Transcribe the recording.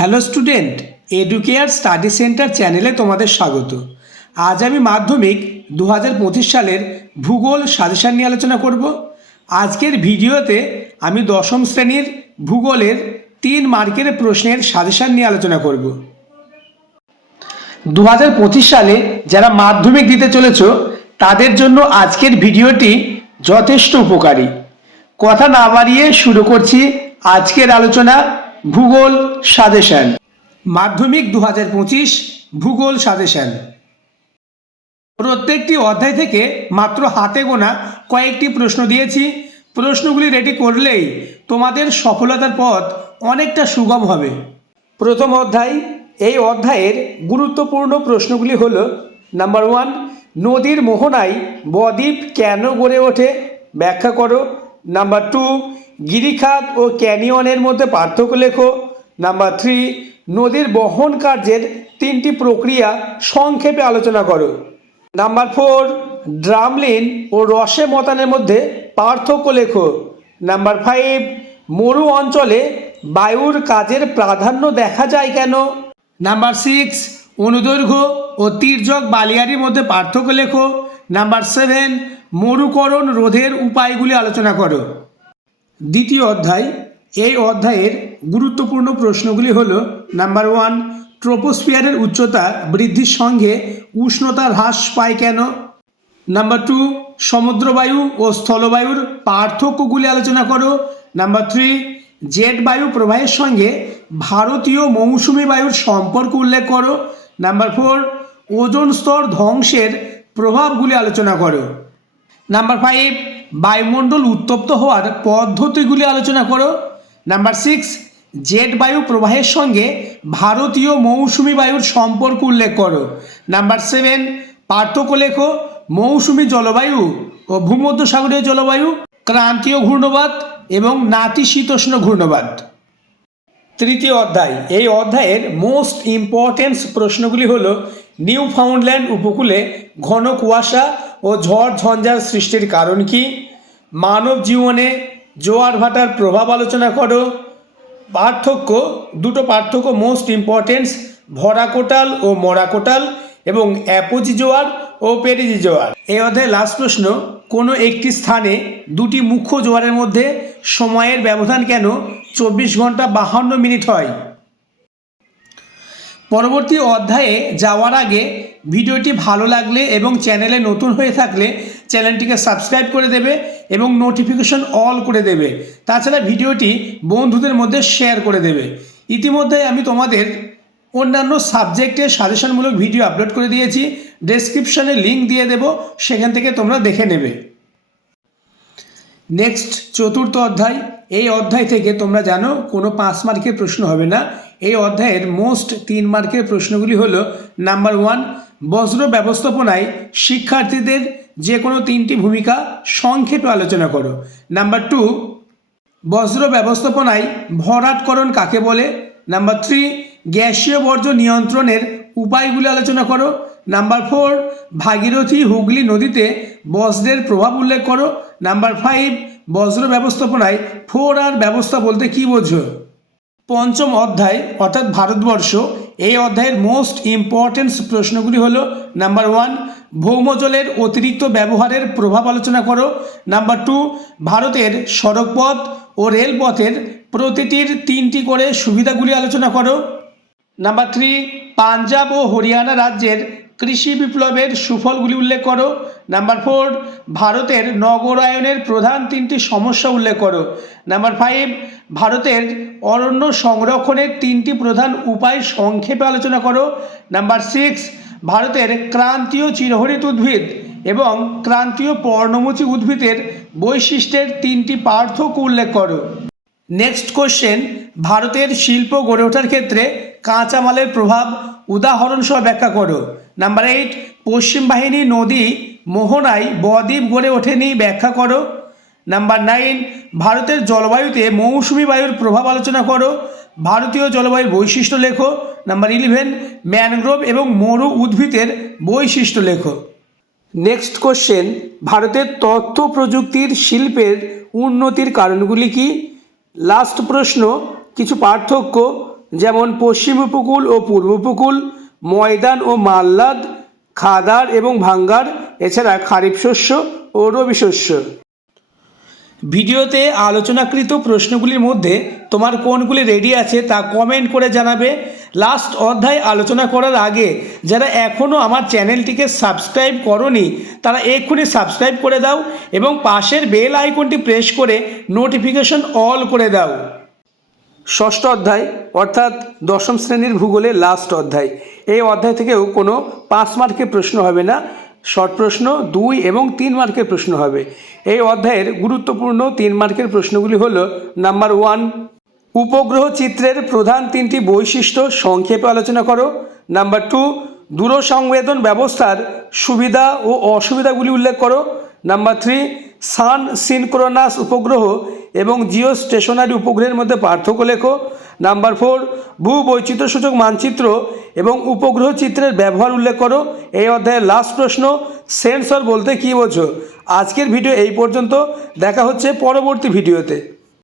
Hello student Educare study centre চ্যানেলে তোমাদের স্বাগত। আজ আমি মাধ্যমিক দু পঁচিশ সালের ভূগোল সাজেশান নিয়ে আলোচনা করব। আজকের ভিডিওতে আমি দশম শ্রেণির ভূগোলের তিন মার্কের প্রশ্নের সাজেশান নিয়ে আলোচনা করব। দু পঁচিশ সালে যারা মাধ্যমিক দিতে চলেছ, তাদের জন্য আজকের ভিডিওটি যথেষ্ট উপকারী। কথা না বাড়িয়ে শুরু করছি আজকের আলোচনা ভূগোল সাজেশন মাধ্যমিক দু হাজার পঁচিশ, ভূগোল সাজেশন প্রত্যেকটি অধ্যায় থেকে মাত্র হাতে গোনা কয়েকটি প্রশ্ন দিয়েছি। প্রশ্নগুলি রেডি করলেই তোমাদের সফলতার পথ অনেকটা সুগম হবে। প্রথম অধ্যায়, এই অধ্যায়ের গুরুত্বপূর্ণ প্রশ্নগুলি হল, নাম্বার ওয়ান, নদীর মোহনায় বদ্বীপ কেন গড়ে ওঠে? ব্যাখ্যা করো। নাম্বার টু গিরিখাত ও ক্যানিয়নের মধ্যে পার্থক্য লেখো। নাম্বার থ্রি নদীর বহন কার্যের তিনটি প্রক্রিয়া সংক্ষেপে আলোচনা করো। নাম্বার ফোর ড্রামলিন ও রসে মতানের মধ্যে পার্থক্য লেখো। নাম্বার ফাইভ মরু অঞ্চলে বায়ুর কাজের প্রাধান্য দেখা যায় কেন? নাম্বার সিক্স অনুদৈর্ঘ্য ও তির্যক বালিয়ারির মধ্যে পার্থক্য লেখো। নাম্বার সেভেন মরুকরণ রোধের উপায়গুলি আলোচনা করো। দ্বিতীয় অধ্যায়। এই অধ্যায়ের গুরুত্বপূর্ণ প্রশ্নগুলি হল নাম্বার ওয়ান ট্রোপোস্ফিয়ারের উচ্চতা বৃদ্ধির সঙ্গে উষ্ণতা হ্রাস পায় কেন? নাম্বার টু সমুদ্রবায়ু ও স্থলবায়ুর পার্থক্যগুলি আলোচনা করো। নাম্বার থ্রি জেট বায়ু প্রবাহের সঙ্গে ভারতীয় মৌসুমী বায়ুর সম্পর্ক উল্লেখ করো। নাম্বার ফোর ওজোন স্তর ধ্বংসের প্রভাবগুলি আলোচনা করো। নাম্বার ফাইভ বায়ুমণ্ডল উত্তপ্ত হওয়ার পদ্ধতিগুলি আলোচনা করো। নাম্বার সিক্স জেট বায়ু প্রবাহের সঙ্গে ভারতীয় মৌসুমী বায়ুর সম্পর্ক উল্লেখ করো। নাম্বার সেভেন পার্থক্য লেখো। মৌসুমী জলবায়ু ও ভূমধ্যসাগরীয় জলবায়ু, ক্রান্তীয় ঘূর্ণবাদ এবং নাতিশীতোষ্ণ ঘূর্ণবাদ। তৃতীয় অধ্যায়, এই অধ্যায়ের মোস্ট ইম্পর্টেন্স প্রশ্নগুলি হল নিউ ফাউন্ডল্যান্ড উপকূলে ঘন কুয়াশা ও ঝড় ঝঞ্ঝার সৃষ্টির কারণ কি? মানব জীবনে জোয়ার ভাটার প্রভাব আলোচনা করো। পার্থক্য, দুটো পার্থক্য মোস্ট ইম্পর্টেন্স ভরা কোটাল ও মরা কোটাল এবং অ্যাপোজি জোয়ার ও পেরিজি জোয়ার। এই অধ্যায়ে লাস্ট প্রশ্ন, কোনো একটি স্থানে দুটি মুখ্য জোয়ারের মধ্যে সময়ের ব্যবধান কেন চব্বিশ ঘণ্টা বাহান্ন মিনিট হয়? পরবর্তী অধ্যায়ে যাওয়ার আগে ভিডিওটি ভালো লাগলে এবং চ্যানেলে নতুন হয়ে থাকলে চ্যানেলটিকে সাবস্ক্রাইব করে দেবে এবং নোটিফিকেশন অল করে দেবে। তাছাড়া ভিডিওটি বন্ধুদের মধ্যে শেয়ার করে দেবে। ইতিমধ্যে আমি তোমাদের অন্যান্য সাবজেক্টের সাজেশনমূলক ভিডিও আপলোড করে দিয়েছি। ডেসক্রিপশানে লিঙ্ক দিয়ে দেব, সেখান থেকে তোমরা দেখে নেবে। নেক্সট, চতুর্থ অধ্যায়। এই অধ্যায় থেকে তোমরা জানো, কোনো পাঁচ মার্কের প্রশ্ন হবে না। এই অধ্যায়ের মোস্ট তিন মার্কের প্রশ্নগুলি হলো, নাম্বার ওয়ান বজ্র ব্যবস্থাপনায় শিক্ষার্থীদের যে কোনো তিনটি ভূমিকা সংক্ষেপে আলোচনা করো। নাম্বার টু বজ্র ব্যবস্থাপনায় ভরাটকরণ কাকে বলে? নাম্বার থ্রি গ্যাসীয় বর্জ্য নিয়ন্ত্রণের উপায়গুলি আলোচনা করো। নাম্বার ফোর ভাগীরথী হুগলি নদীতে বজ্রের প্রভাব উল্লেখ করো। নাম্বার ফাইভ বজ্র ব্যবস্থাপনায় ফোর আর ব্যবস্থা বলতে কী বোঝো? পঞ্চম অধ্যায়, অর্থাৎ ভারতবর্ষ এই অধ্যায়ের মোস্ট ইম্পর্টেন্স প্রশ্নগুলি হলো নাম্বার ওয়ান ভৌমজলের অতিরিক্ত ব্যবহারের প্রভাব আলোচনা করো। নাম্বার টু ভারতের সড়কপথ ও রেলপথের প্রতিটির তিনটি করে সুবিধাগুলি আলোচনা করো। নাম্বার থ্রি পাঞ্জাব ও হরিয়ানা রাজ্যের কৃষি বিপ্লবের সুফলগুলি উল্লেখ করো। নাম্বার ফোর ভারতের নগরায়নের প্রধান তিনটি সমস্যা উল্লেখ করো। নাম্বার ফাইভ ভারতের অরণ্য সংরক্ষণের তিনটি প্রধান উপায় সংক্ষেপে আলোচনা করো। নাম্বার সিক্স ভারতের ক্রান্তীয় চিরহরিত উদ্ভিদ এবং ক্রান্তীয় পর্ণমোচী উদ্ভিদের বৈশিষ্ট্যের তিনটি পার্থক্য উল্লেখ করো। নেক্সট কোশ্চেন ভারতের শিল্প গড়ে ওঠার ক্ষেত্রে কাঁচামালের প্রভাব উদাহরণ সহ ব্যাখ্যা করো। নাম্বার এইট পশ্চিম বাহিনী নদী মোহনায় বদ্বীপ গড়ে ওঠেনি ব্যাখ্যা করো। নাম্বার নাইন ভারতের জলবায়ুতে মৌসুমি বায়ুর প্রভাব আলোচনা করো। ভারতীয় জলবায়ুর বৈশিষ্ট্য লেখো। নাম্বার ইলেভেন ম্যানগ্রোভ এবং মরু উদ্ভিদের বৈশিষ্ট্য লেখো। নেক্সট কোশ্চেন ভারতের তথ্য প্রযুক্তির শিল্পের উন্নতির কারণগুলি কি? লাস্ট প্রশ্ন, কিছু পার্থক্য, যেমন পশ্চিম উপকূল ও পূর্ব উপকূল, ময়দান ও মাল্লাদ খাদার এবং ভাঙ্গার, এছাড়া খারিফ শস্য ও রবি শস্য। ভিডিওতে আলোচনাকৃত প্রশ্নগুলির মধ্যে তোমার কোনগুলি রেডি আছে তা কমেন্ট করে জানাবে। লাস্ট অধ্যায় আলোচনা করার আগে, যারা এখনও আমার চ্যানেলটিকে সাবস্ক্রাইব করনি, তারা এক্ষুনি সাবস্ক্রাইব করে দাও এবং পাশের বেল আইকনটি প্রেস করে নোটিফিকেশন অল করে দাও। ষষ্ঠ অধ্যায়, অর্থাৎ দশম শ্রেণির ভূগোলের লাস্ট অধ্যায়। এই অধ্যায় থেকেও কোনো পাঁচ মার্কের প্রশ্ন হবে না। শর্ট প্রশ্ন, দুই এবং তিন মার্কের প্রশ্ন হবে। এই অধ্যায়ের গুরুত্বপূর্ণ তিন মার্কের প্রশ্নগুলি হল, নাম্বার ওয়ান, উপগ্রহ চিত্রের প্রধান তিনটি বৈশিষ্ট্য সংক্ষেপে আলোচনা করো। নাম্বার টু, দূরসংবেদন ব্যবস্থার সুবিধা ও অসুবিধাগুলি উল্লেখ করো। নাম্বার থ্রি, সান সিনক্রোনাস উপগ্রহ এবং জিও স্টেশনারি উপগ্রহের মধ্যে পার্থক্য লেখো। নাম্বার ফোর ভূ বৈচিত্র্যসূচক মানচিত্র এবং উপগ্রহ চিত্রের ব্যবহার উল্লেখ করো। এই অধ্যায়ের লাস্ট প্রশ্ন, সেন্সর বলতে কী বোঝো? আজকের ভিডিও এই পর্যন্ত। দেখা হচ্ছে পরবর্তী ভিডিওতে